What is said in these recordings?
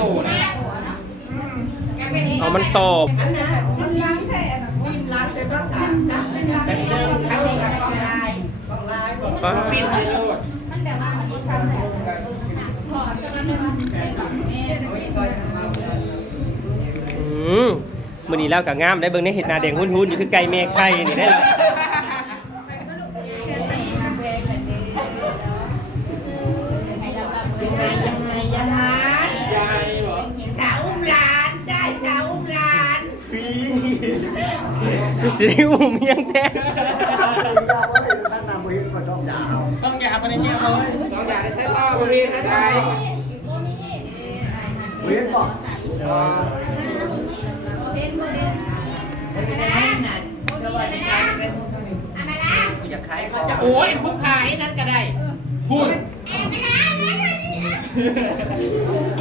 โอนะเอามันตอบมันล้างใส่วิมล้างใส่บ้างค่ะแต่เดิมครั้งนี้กับกองลายป้า เป็นไฮโลดมันแบบว่ามันซ้ำแบบถอดจนมันแบบมื้อนี้แล้วก็งามได้เบิ่งในเห็ดนาแดงหุ่นๆอยู่คือไก่แม่ไข่นี่ได้ล่ะยังไงยายเหรอ สาวอุ้มหลานใช่สาวอุ้มหลาน สิได้อุ้มเมียงแท้ ตั้งนานบุญมาชอบด่า ต้องอยากไปในเงี้ยเลยต้องอยากได้ใช้พ่อบุรีนะยาย บุญบอก อยากขายของ โอ้ยผู้ขายนั้นก็ได้พูด เ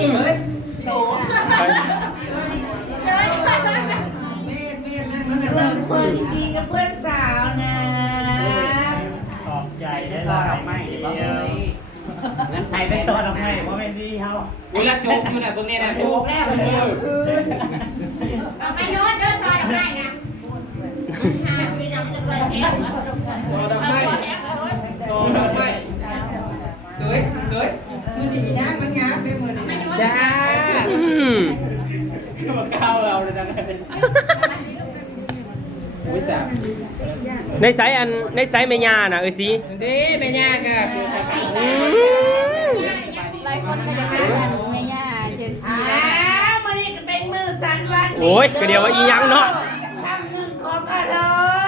พื่อนดีกับเพื่อนสาวนะ ขอบใจได้ซอดอกไม้เดียวงั้นไปไปซอดอกไม้เพราะไม่ดีเขา เวลาโจกอยู่น่ะเบิ่งนี่นะ ถูกแล้วเสียคืนเราไม่ยอดเด้อซอยดอกไม้นะหาพี่น้ำจะเลยแอบ โซดอกไม้โซดอกไม้เตยมือดีนะมันงามด้วยมือดีจ้ามาก้าวเราเลยนะวิสาในไสอันในไสแม่ย่าน่ะเอ้ยสิ ดีไม่ยากอ่ะ หลายคนก็จะเป็นกันแม่ย่าเจสซี่มันนี่ก็เป็นมือสันวัน โอ้ยก็เดียวว่าอีหยังเนาะ คำหนึ่งของอร่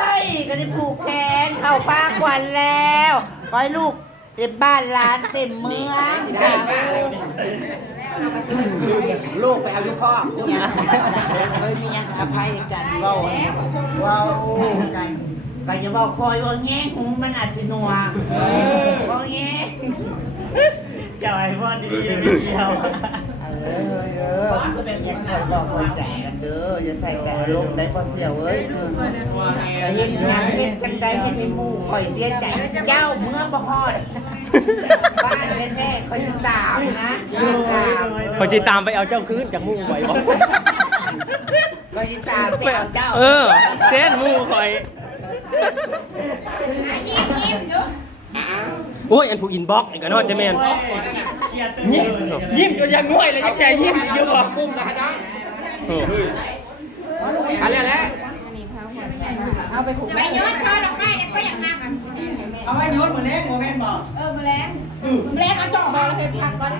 อยก็ได้ผูกแขนเข้าป้าควันแล้วขอให้ลูกเต็มบ้านร้านเต็มเมือง ลูกไปเอาที่ข้อ เนี่ยเฮ้ยมียังอภัยกันเว้ากันก็จะเว้าคอยเว้าแง่หูมันอาจจะหนัวเว้าแง่ จ่ายว่าดีเดียวอย่าคอยบอกคอยจ่ายกันเด้ออย่าใส่แต่อารมณ์ได้พอเสียวเอ้ยแต่เฮ็ดงานเฮ็ดจังใดเฮ็ดให้หมู่คอยเสียใจเจ้าเมื่อบ่ฮอดบ้านแท้ๆคอยสิตามนะตาม ขอยสิตามไปเอาเจ้าคืนจากหมู่ไว้บ่ คอยสิตามไปเอาเจ้า เส้นหมู่ข่อยโอ้ยอันผู้อินบ็อกซ์นี่ก็เนาะจะแม่นยิ้มจนยังง่วยเลยยังแค่ยิ้มอยู่บ่ กุ้มนะฮะน้อง โอ้ อะไรแล้ว เอาไปผูกแม่ยอดช่อดอกไม้เนี่ยก็อยากทำ เอาไว้โน้ตหมดแล้วโมเมนต์บอก แมลงเอาจ่อมาเลยพักก่อน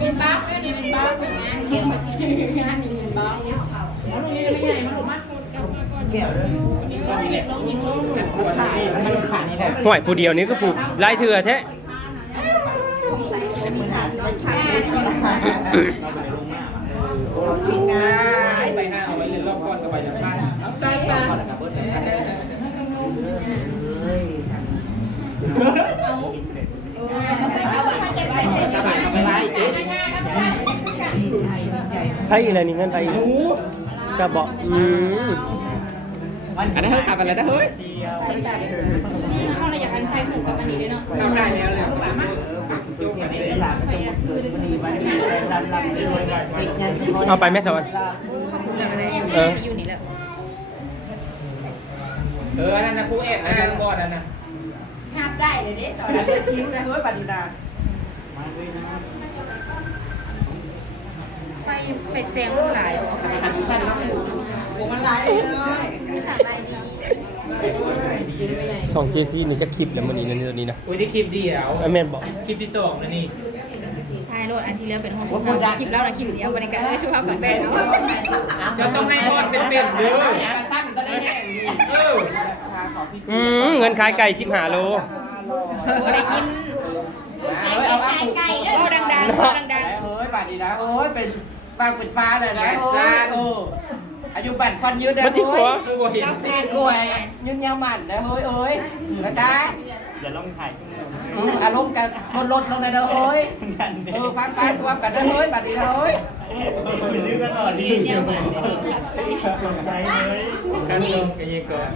กินบ้าไม่ได้กินบ้าไม่งั้นกินมาสิงานนี้กินบ้าแก้วด้วยมันผ่านนี่แหละ ห่วยผู้เดียวนี้ก็ผูกหลายเทื่อแท้ มันผ่านมันผ่านกินงาน ไปหน้าเอาไว้เลยรอบก้อนกับใบจากชาติเอาไปสบายสบาย ไผอะไรนี่เงินไผจะบอกอันนั้นเฮ้ยขับอะไรนะเฮ้ย เขาเลยอยากอันไทยผูกกับอันนี้ด้วยเนาะ ทำได้แล้วเลย เอาไปแม่สวรรค์อยู่นี่แหละ นั่นนะผู้เอ็ดนะบอดนั่นนะ ห้ามได้เลยเด้สอนคิ้วนะเฮ้ยบัดนี้นะไฟแซงหลายอ๋อไฟสั้นมันหลายเลยสามลายดีสองเจซี่นี่จะคลิปแล้วมื้อนี้นั่นนี่นะ โอ้ยได้คลิปเดียว แม่นบอก คลิปที่สองนะนี่ ถ่ายรถอันที่แล้วเป็นห้องคลิปแล้วนะคลิปเดียวบรรยากาศเลยช่วยก่อนแป้งเนาะ จะต้องให้บอดเป็นเด้อสั้นก็ได้เงินขายไก่15 โล ได้กินไก่เด้อดังๆดัง เฮ้ยบัตรดีนะเฮ้ยเป็นฟังเป็นฟ้าเลยนะเฮ้ยอายุบัตรควันยืดนะ มันสิหัว คือบ่เห็น สิบกล้วยยืนยาวมันนะเฮ้ยเอ้ยนะจ๊ะ อย่าลองถ่าย อารมณ์กันลดลงเลยนะเฮ้ยฟังรวมกันนะเฮ้ยบัตรดีนะเฮ้ย ไปซื้อกันต่อดีใจเลย กันลงกันยังก่อน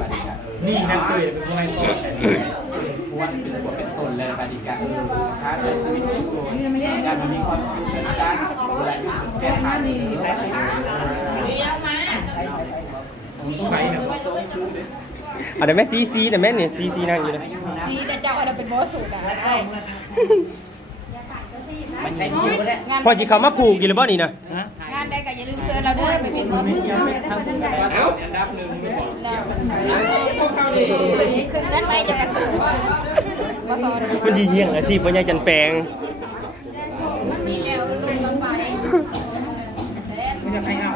นี่นั่นคือเป็นผู้ให้ก่อน วันเป็นหัวเป็นต้นเลยบัตรดีกันค้าใช้ชีวิตคู่การมีความสุขในการ นี่ใคร อันนั้นแม่ซีแต่แม่เนี่ยซีนั่งอยู่เลย ชี้แต่เจ้าอันนั้นเป็นบอสสูตรอ่ะไอ้ มันใช้คู่ก็ได้ งาน พอสิเขามาผูกอยู่เลยบ่นี่นะ งานใดก็อย่าลืมเชิญเราเด้อไปเป็นบอสสูตรเราได้คนนั้นได้ เอ้าอันดับหนึ่งไม่บอก แล้ว พวกเขานี่ นั่นไม่จะกระสุนบอสอน มันสิเหี้ยงอาชีพพ่อใหญ่จันแปลง มันมีแล้วลงลงไป ไม่จะใครเอา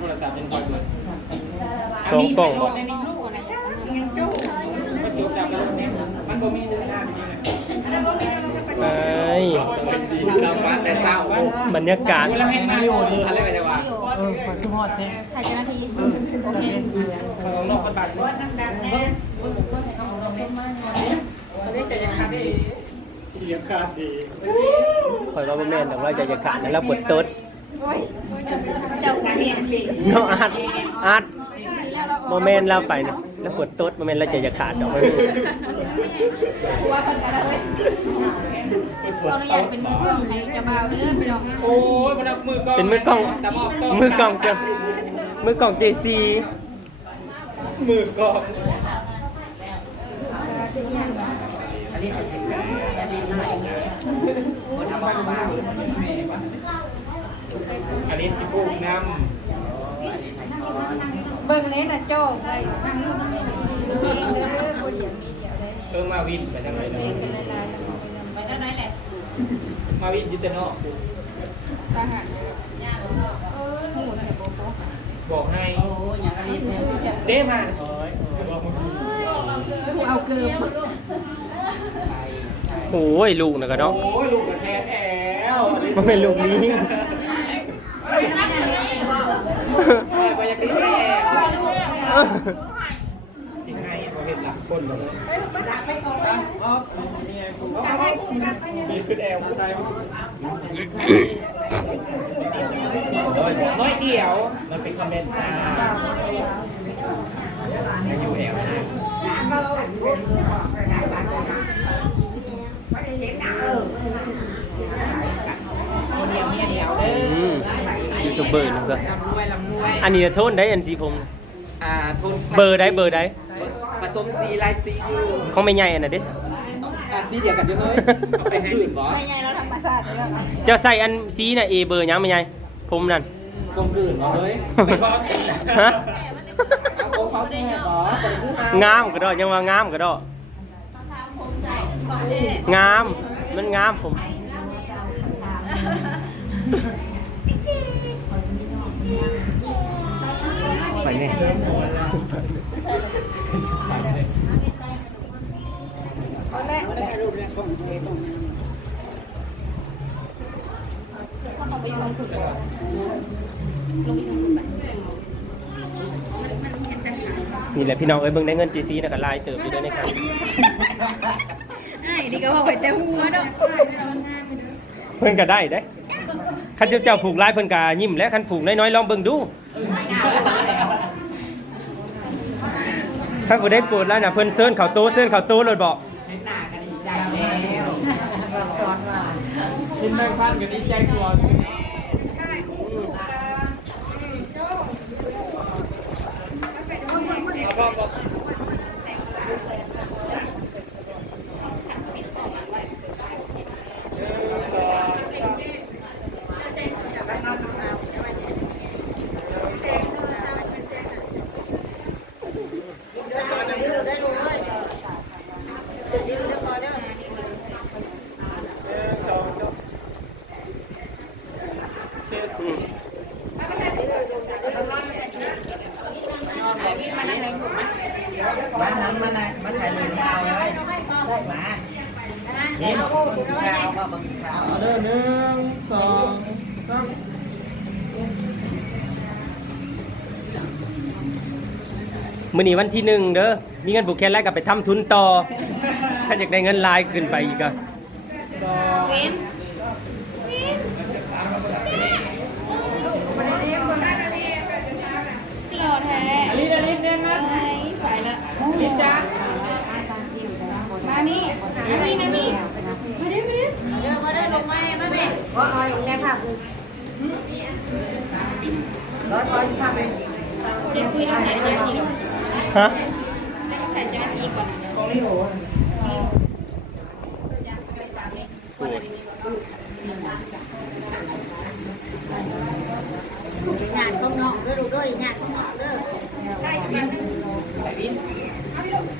โทรศัพท์เป็นคอยเปิด สองกล่องบ่ ในนี้ลูกนะจ๊ะ มันจบแล้วมันบ่มีเนื้อหน้าดีนะ ไอ้ เรามาแต่เช้า บรรยากาศ แล้วให้มาริโอดูอะไรไปจะว่า ขอทุกฮอดเนี่ย ถ่ายเจ้าหน้าที่โอเค นอกกันบัตรว่าดังๆแน่นี่จะยังขาดได้เสียขาดดี คอยว่าบ่แม่นดอกว่าจะขาดแล้วปวดต๊ด โอ้ยเจ้าคุณเนี่ย เนาะอาร์ตบ่แม่นเราไปนะแล้วปวดต๊ดบ่แม่นเราจะขาดดอก ว่าคนกันเลยขออนุญาตเป็นมือกล้องให้เจ้าบ่าวเด้อพี่น้อง โอ้ยมันมือกล้อง เป็นมือกล้องเจ้ามือกล้อง JC มือกล้อง อันนี้เป็นอันนี้หน่อยคนเอาบ้างบ้าง อันนี้สิพูกน้ เบิ่งนี้น่ะโจ้ใส่อยู่ข้างนู้นมีเด้อบ่เดียวมีเดียวเด้อ ำมาวินไปทางไหน เบิ่งกันหลายๆไปนั่นไหนแหละ มาวินยุตินอก ทหารหูแถวโป๊ะ บอกให้ โอ้ยอย่างนี้เนี่ย ซื่อๆแถว เด้มา เอาเกลือ โอ้ยลูกนะก็เนาะ โอ้ยลูกกระแทกแอล บ่แม่นลูกนี้ ไปยังตีแอลสิ่งให้เราเห็นหลักคนแบบมีขึ้นแอลตายน้อยเดียวมันเป็นคอมเมนต์อยู่แอลนะ เดียวเมียเดียวเด้อ ยูทูบเบอร์นะก็อันนี้โทษได้อันสีผม ทุน เบอร์ได้เบอร์ได้ ผสมสีลายสีอยู่ เขาไม่ใหญ่อันน่ะเด้ส สีเดียวกันอยู่เฮ้ยเอาไปให้อื่นบ่ ไม่ใหญ่เราทำประสาทแล้ว เจ้าใส่อันสีน่ะ A เบอร์ยังไม่ใหญ่ผมนั่น กลมกลืนบ่เฮ้ยไปพอกิน ฮะ เอาโค้งเขาแท้บ่แต่คือหาง ามก็ดอกยังว่างามก็ดอกงามมันงามผมไปเนี่ย เขาต้องไปอยู่ลงทุนลงไปลงทุนไป นี่แหละพี่น้องเอ้ยเบิ่งได้เงิน GC นะก็ลายเติบอยู่ด้วยนะครับ ไอ้นี่ก็ว่าไปแต่หัวเนาะ เพิ่นก็ได้เด้คันเจ้าผูกลายเพิ่นก็ยิ้มแล้วคันผูกน้อยๆลองเบิ่งดูถ้าผู้ได้โปรดแล้วน่ะเพิ่นเซิ้นเข้าโต๊ะเลยบอก เห็นหน้ากันดีใจแล้วสอนว่า กินแมงพันกันดีใจตัว ได้รู้เลยยืนได้พอเด้อ มาทำมาไหนมาถ่ายหนึ่งดาวเลยมานี่เอาบังสาวมาบังสาว เริ่ม1 2 3 มื้อนี้วันที่1เด้อมีเงินผูกแขนแล้วก็ไปทำทุนต่อถ้าอยากได้เงินหลายขึ้นไปอีกก็ เว้นหล่อแท้ อลิสเนี่ยนะ ไอ้ฝ่ายละ ลิสจ้า มานี่มาดิ เจ็บคุยเราแผนงานที ฮะ แผนงานทีก่อนงานข้างนอกด้วยดูด้วยงานข้างนอกเด้อ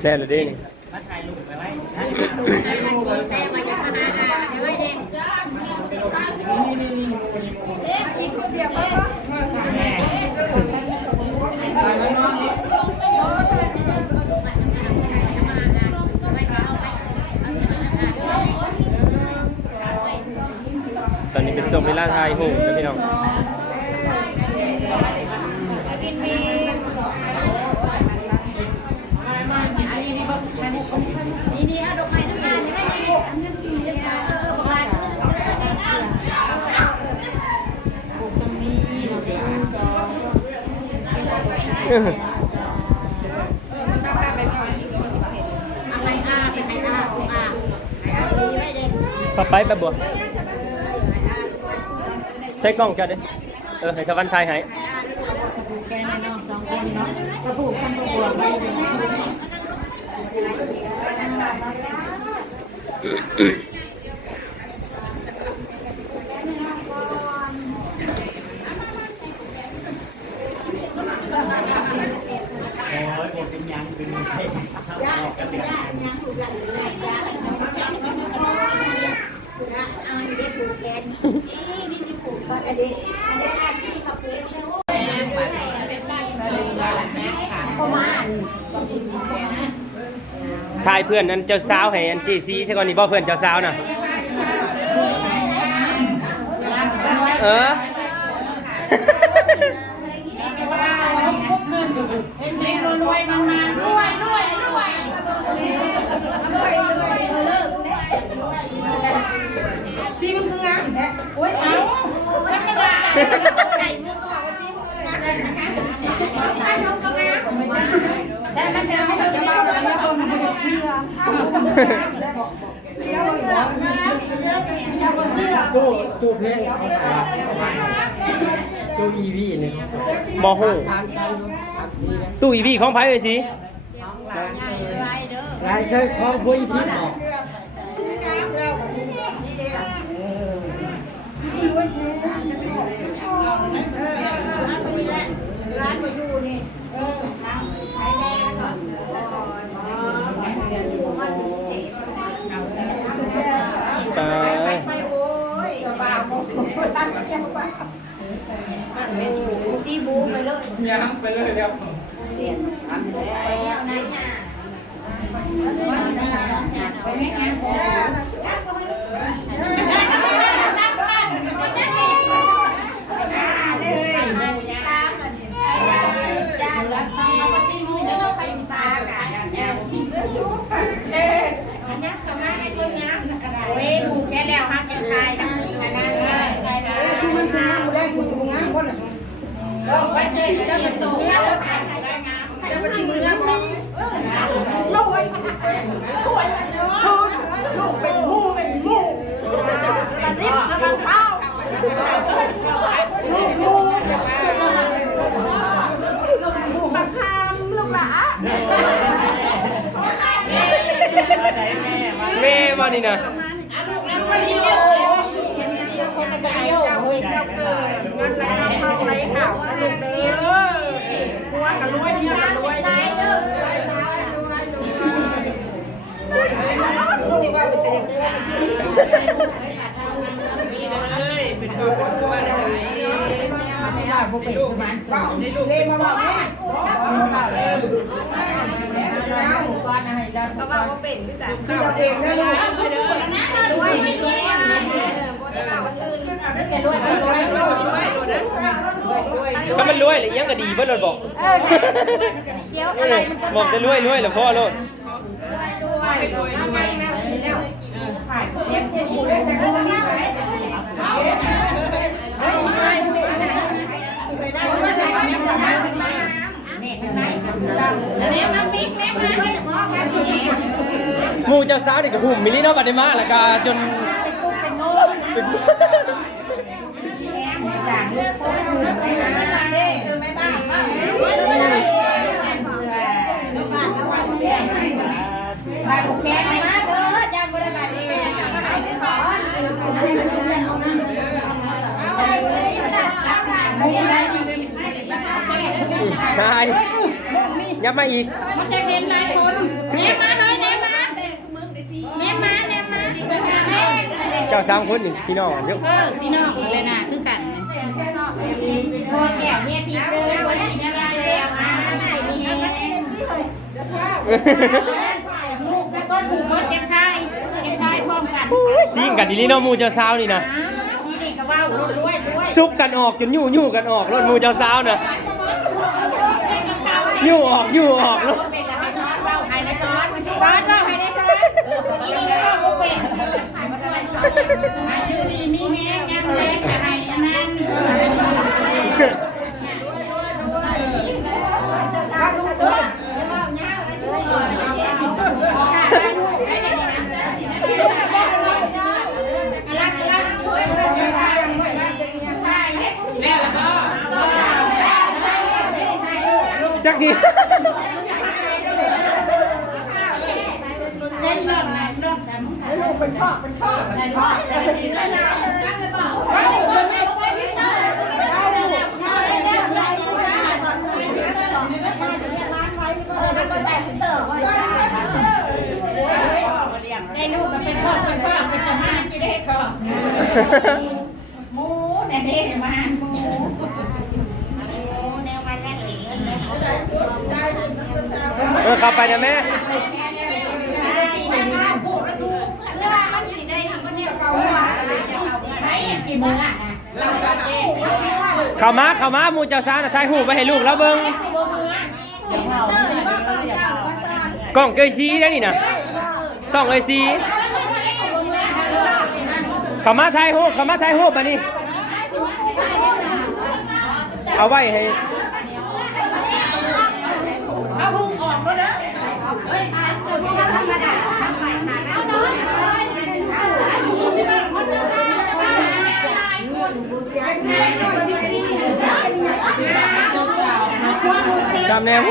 แน่เลยดิ มาถ่ายรูปไปไว้ แซ่มาจากพนาอาเดี๋ยวไว้เด็กอีกคนเดียวก็ ตอนนี้เป็นช่วงเวลาถ่ายหูนะพี่น้อง นี่เอาดอกไม้ทุกงานนี่ไม่ดีอันนึงดีเลยค่ะบอกลาจะปลูกตรงนี้อะไรเป็นไงสีไว้เด็ก พอไปแบบบัวใช้กล้องกันดิให้ชาวบ้านถ่ายให้ ผูกแกในน้องสองคนเนาะกระผูกขั้นตัวบวกไว้เลยโอ้ยผมเป็นยังเป็นไง ย่าเป็นย่ายังผูกหลังเลยย่าเอาอันนี้ได้ผูกแขนนี่ที่ผูกก็อันนี้อาชีพกับผูกแล้วประมาณ ถ่ายเพื่อนนั้นเจ้าสาวให้อันจีซีใช่ก่อนนี่บ่เพื่อนเจ้าสาวน่ะเออ รวยมันมารวยชีมันคืองามแท้โอ้ยเอาฉันก็ได้ไก่มือขวาชีมือใช่นะคะใช่น้องก็งามแต่มันจะให้เราเชื่อแล้วนะคนมันจะเชื่อตู้เพลงตู้อีวีนี่ บ่ฮู้ตู้อีวีของไผเอ้ยสิ ลายเคยคล้องพุ้ยทิพย์บอก ร้านมาอยู่นี่ใช้แม่ก่อน ไป ไปโอ้ยบ้าตั้งใจบ้าไม่ชูตีบูไปเลย ยังไปเลยครับ ไปแล้วนายหน้าไปแม่งานเว้ยผูกแค่แล้วห้ามกินไทยทั้งนั้นเลยแล้วชูมันคืองามแรกกูสูงงามคนละก็ไปเจอจะมาสูงแล้วจะมาชิมเนื้อมั้งลูกลูกเป็นผู้กระซิบกระเซ้าลูกมาคำลูกหลา แม่มานี่นะ แล้วคนเดียวคนละเดียวเฮ้ยเราเกิดเงินไหลเข้าไหลข่าวลูกเดียวหัวกับรวยเนี่ยรวยได้เด้อช่วงนี้ว่าเป็นเด็กได้เป็นครอบครัวได้ว่าบ่เป็นประมาณ2เลยมาบอกแม่แล้วก่อนให้เราก็ว่าบ่เป็นคือกันคือเราเองได้เลยด้วยถ้ามันรวยหรือยังก็ดีเบิ่นรถบอก เดี๋ยวอะไรมันก็ บอกจะรวยแล้วพ่อโลด ด้วยทำไมแม่แล้วผ่านเสียงผู้ได้ใส่ลูกนี่ไปเฮ้ยใช่ผู้ได้ใส่ไปได้ก็จะมาเนี่ยมาเนี่ยเป็นไงแล้วมาปิ๊กแม่มาไว้แต่พ่อกันทีนี้ หมู่เจ้าสาวนี่ก็หุ่มมิลิเนาะบัดนี้มาแล้วก็จน เป็นโน้ตเป็นสั่งเลือกซื้อคืนไปนะ ใครผูกแขนมาเด้อจำบ่ได้บาดแขนมาให้ได้ก่อนมูได้ดี ได้ยับมาอีก มันจะเห็นนายคนแนมมาเลยแนมมาแนมมาแนมมา เจ้า3คนนี่พี่น้องกันเยอะ พี่น้องเลยนะคือกันคนแก่เมียตีเลยคนชินอะไรแล้วมาไหนลูกสะก้อนผูกมดเก็บไข่พร้อมกัน ซิ่งกันดีนี่เนาะหมู่เจ้าสาวนี่นะ พี่นี่ก็ว่ารวย ซุกกันออกจนยู่กันออกรถหมู่เจ้าสาวน่ะยู่ออกรถ เป็นละซ้อนว่าให้ได้ซ้อนว่าให้ได้ซ้อนอีนี่ก็ว่าเป็นอายุดีมีแห้งงานแรงอะไรนั่นจักจี ได้เริ่มนะเริ่มกันลูกเป็นพ่อได้พ่อได้ลูกมันเป็นพ่อเป็นตำนานจะได้พ่อหมูแน่ๆมาหมูแนวมันแน่ เข้าไปนะแม่เข้ามาหมู่เจ้าสาวน่ะถ่ายรูปไว้ให้ลูกแล้วเบิ่งกล้องเกยซีได้นี่น่ะส่องเกยซีเข้ามาถ่ายรูปบัดนี้เอาไว้ให้ เอาพุงออกแล้วเด้อเฮ้ยพาสุดธรรมดาทำไปหาแล้วเนาะชูชิบังมันจะสร้างจะมาหลายคนเป็นแค่หน่อย14 จำแนวเ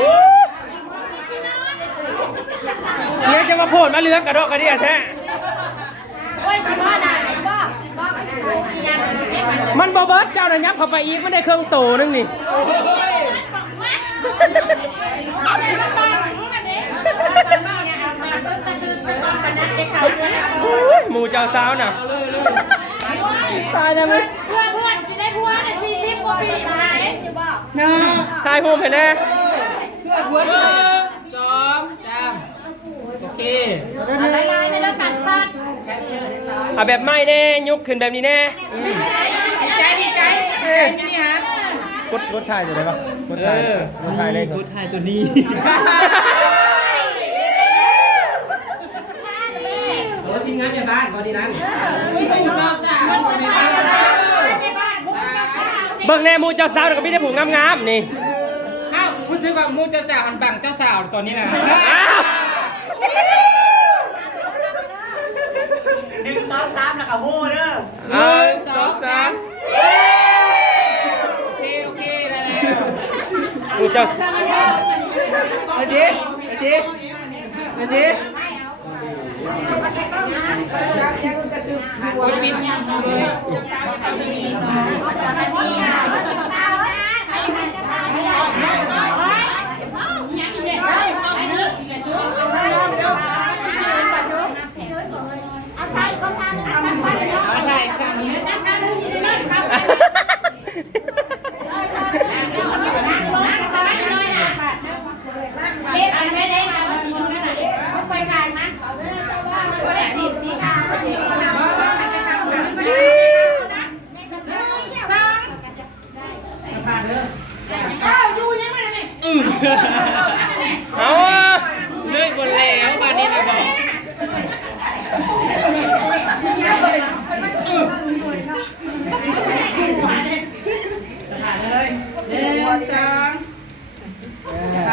นี่ยจะมาโผล่มาเลือกกระโดดกระเดี่ยแท้ โอ้ยสิบ้าหน่ายบ้ามันบ่เบิดเจ้าน่ะยับเข้าไปอีกมันได้เครื่องโตนึงนี่หมู่เจ้าสาวน่ะตายแล้วมั้ย เพื่อนสิได้ผัวเนี่ย40 กว่าปีไหน ถ่ายรูปให้แน่ 1 2 3โอเค อะไรๆในเรื่องการซัด เอาแบบไม่แน่ยกขึ้นแบบนี้แน่ ดีใจมินิฮะ กดถ่ายอยู่ได้ปะกดถ่ายเลย กูถ่ายตัวนี้โอ้ทีมงานในบ้านก็ดีนั้น เบิ่งแน่หมู่เจ้าสาวก็มีแต่ผู้งามๆนี่ อ้าวรู้สึกว่ามูเจ้าสาวมันบังเจ้าสาวตอนนี้นะ 1 2 3แล้วก็โหเด้อ 1 2 3 โอเคได้แล้ว หมู่เจ้า อาจี โอ้ยปิด อะไรกันเอาเลยบนแล้วบ้านนี้นะบอก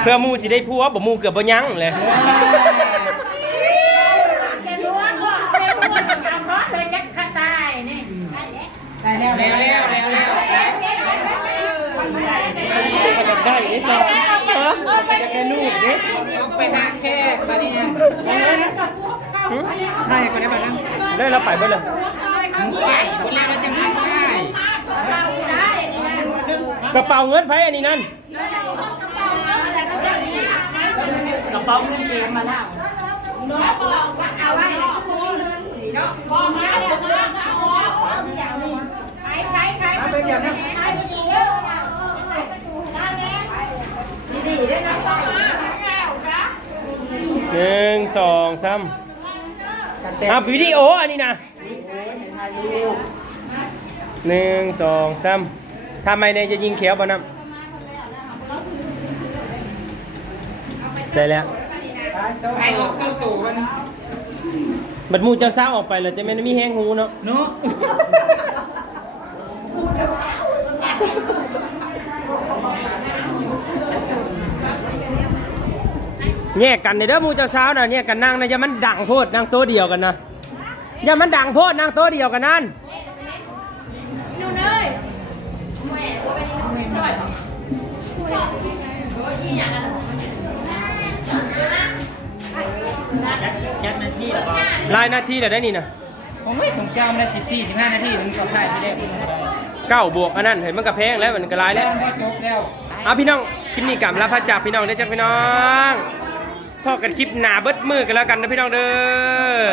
เพื่อหมูสิได้พัวบ่หมูเกือบบ่ยั้งเลย ได้ได้ซอ เออ ไปจะได้ลูกเด้เอาไปหาแค่มานี่นะใช่คนนี้มานั่ง ได้แล้วไปเบ่เลย ไปคนแรกมันจะมาได้ กระเป๋าเงินไผอันนี้นั่น กระเป๋าเงินเกมมาแล้ว เป็นอย่างนั้น หนึ่งสองสามอ่ะวิดีโออันนี้นะหนึ่งสองสามทำไมเนี่ยจะยิงเขียวป่ะน้ำได้แล้ว ไอ้ออกเสื้อตู่มัน บัดหมูเจ้าสาวออกไปแล้วจะไม่ได้มีแห้งหูเนาะ เนาะ แยกกันในเด้อหมูเจ้าสาวน่ะแยกกันนั่งนะอย่ามันดังโพดนั่งโต๊ะเดียวกันนะอย่ามันดังโพดนั่งโต๊ะเดียวกันนั่น ยัดหน้าที่แล้วก็ รายหน้าที่แต่ได้นี่นะ ผมไม่สงจำเลย14-15 นาทีถึงกับถ่ายที่แรกผมได้ 9 บวกอันนั้นเห็นมันกระแพงแล้วมันกระลายแล้ว ก็จบแล้ว เอาพี่น้องคลิปนี้กลับลาพระจากพี่น้องได้อจ้ะพี่น้องพอกันคลิปหนาเบิดมือกันแล้วกันนะพี่น้องเด้อ